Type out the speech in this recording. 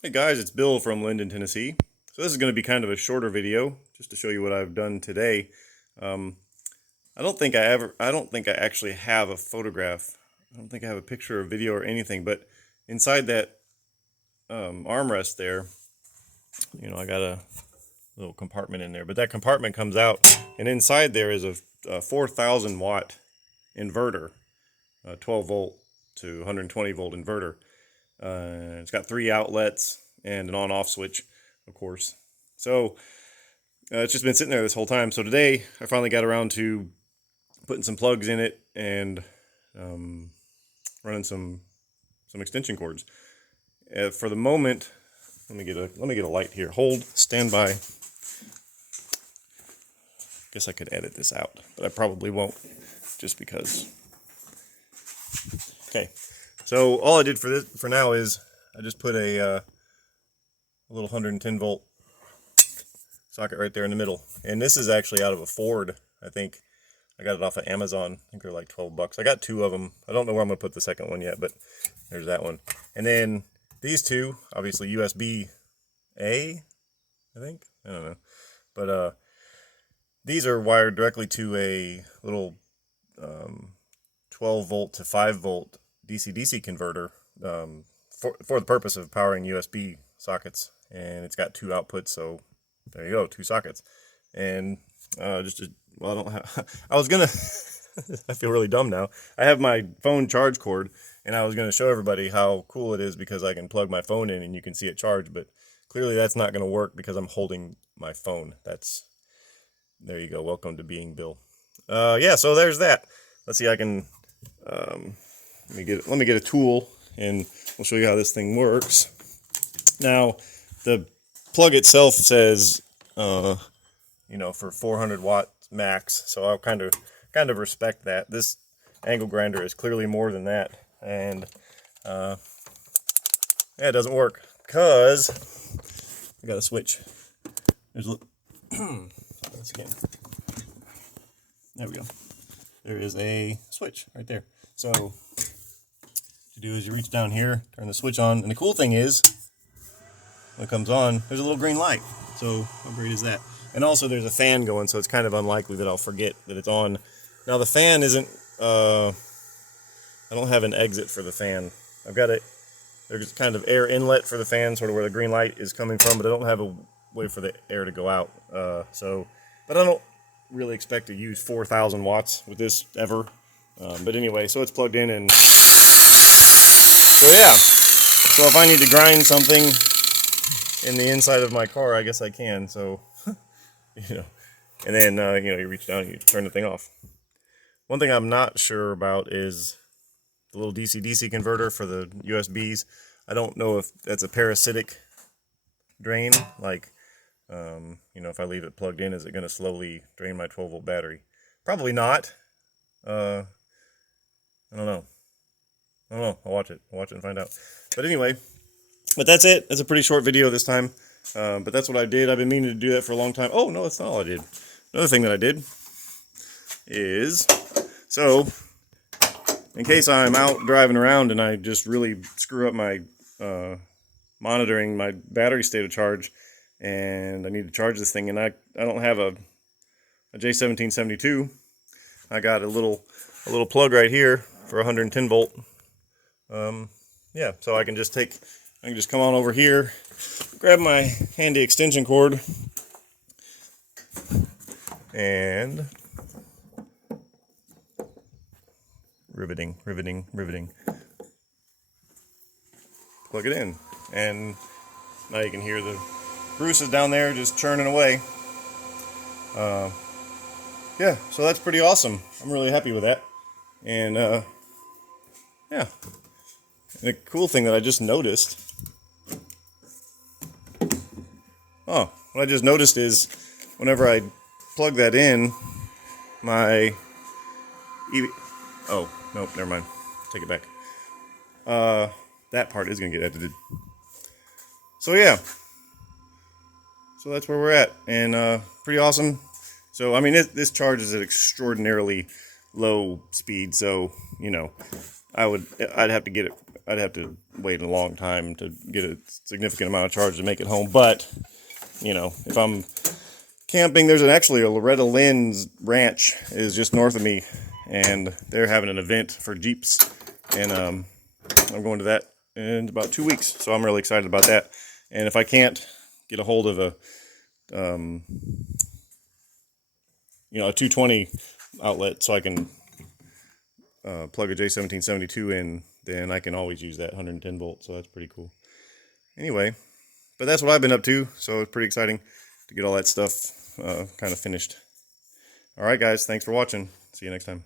Hey guys, it's Bill from Linden, Tennessee. So this is going to be kind of a shorter video, just to show you what I've done today. Um, I don't think I actually have a photograph. I don't think I have a picture or video or anything. But inside that armrest there, I got a little compartment in there. But that compartment comes out, and inside there is a 4,000 watt inverter, 12 volt to 120 volt inverter. It's got 3 outlets and an on-off switch, of course. So it's just been sitting there this whole time. So today I finally got around to putting some plugs in it and running some extension cords. For the moment, let me get a light here. Hold, stand by. Guess I could edit this out, but I probably won't, just because. Okay. So all I did for now is I just put a little 110 volt socket right there in the middle, and this is actually out of a Ford. I think I got it off of Amazon. I think they're like 12 bucks. I got 2 of them. I don't know where I'm gonna put the second one yet, but there's that one. And then these two, obviously USB A, I think. I don't know, but these are wired directly to a little 12 volt to 5 volt DC-DC converter for the purpose of powering USB sockets, and it's got 2 outputs, so there you go, 2 sockets. And I don't have, I was gonna, I feel really dumb now. I have my phone charge cord, and I was gonna show everybody how cool it is because I can plug my phone in and you can see it charge, but clearly that's not gonna work because I'm holding my phone. There you go, welcome to being Bill. Yeah, so there's that. Let's see, I can, let me get a tool and we'll show you how this thing works. Now, the plug itself says, for 400 watts max, so I'll kind of respect that. This angle grinder is clearly more than that, and yeah, it doesn't work because I got a switch. There's once again. There we go. There is a switch right there. So what you do is you reach down here, turn the switch on, and the cool thing is when it comes on, there's a little green light. So how great is that? And also there's a fan going, so it's kind of unlikely that I'll forget that it's on. Now the fan isn't, I don't have an exit for the fan. I've got there's kind of air inlet for the fan, sort of where the green light is coming from, but I don't have a way for the air to go out. But I don't really expect to use 4,000 watts with this ever. But anyway, so it's plugged in, and so yeah. So if I need to grind something in the inside of my car, I guess I can. So, and then, you reach down and you turn the thing off. One thing I'm not sure about is the little DC-DC converter for the USBs. I don't know if that's a parasitic drain, like, if I leave it plugged in, is it going to slowly drain my 12 volt battery? Probably not. I don't know. I'll watch it and find out. But anyway, that's it. That's a pretty short video this time. But that's what I did. I've been meaning to do that for a long time. Oh, no, that's not all I did. Another thing that I did is, so, in case I'm out driving around and I just really screw up my monitoring my battery state of charge, and I need to charge this thing, and I don't have a J1772. I got a little plug right here for 110 volt. Yeah, so I can just come on over here, grab my handy extension cord, and riveting, plug it in, and now you can hear the Bruce down there just churning away. Yeah, so that's pretty awesome. I'm really happy with that. And yeah. And the cool thing that I just noticed, what I just noticed is whenever I plug that in, my oh, nope, never mind. Take it back. That part is going to get edited. So yeah. So that's where we're at, and pretty awesome. So I mean, this charges at extraordinarily low speed. So I'd have to get it I'd have to wait a long time to get a significant amount of charge to make it home. But, you know, if I'm camping, there's actually a Loretta Lynn's ranch is just north of me, and they're having an event for Jeeps, and I'm going to that in about 2 weeks, so I'm really excited about that. And if I can't get a hold of a you know, a 220 outlet so I can plug a J1772 in, then I can always use that 110 volt, so that's pretty cool. Anyway, but that's what I've been up to, so it's pretty exciting to get all that stuff kind of finished. All right, guys, thanks for watching. See you next time.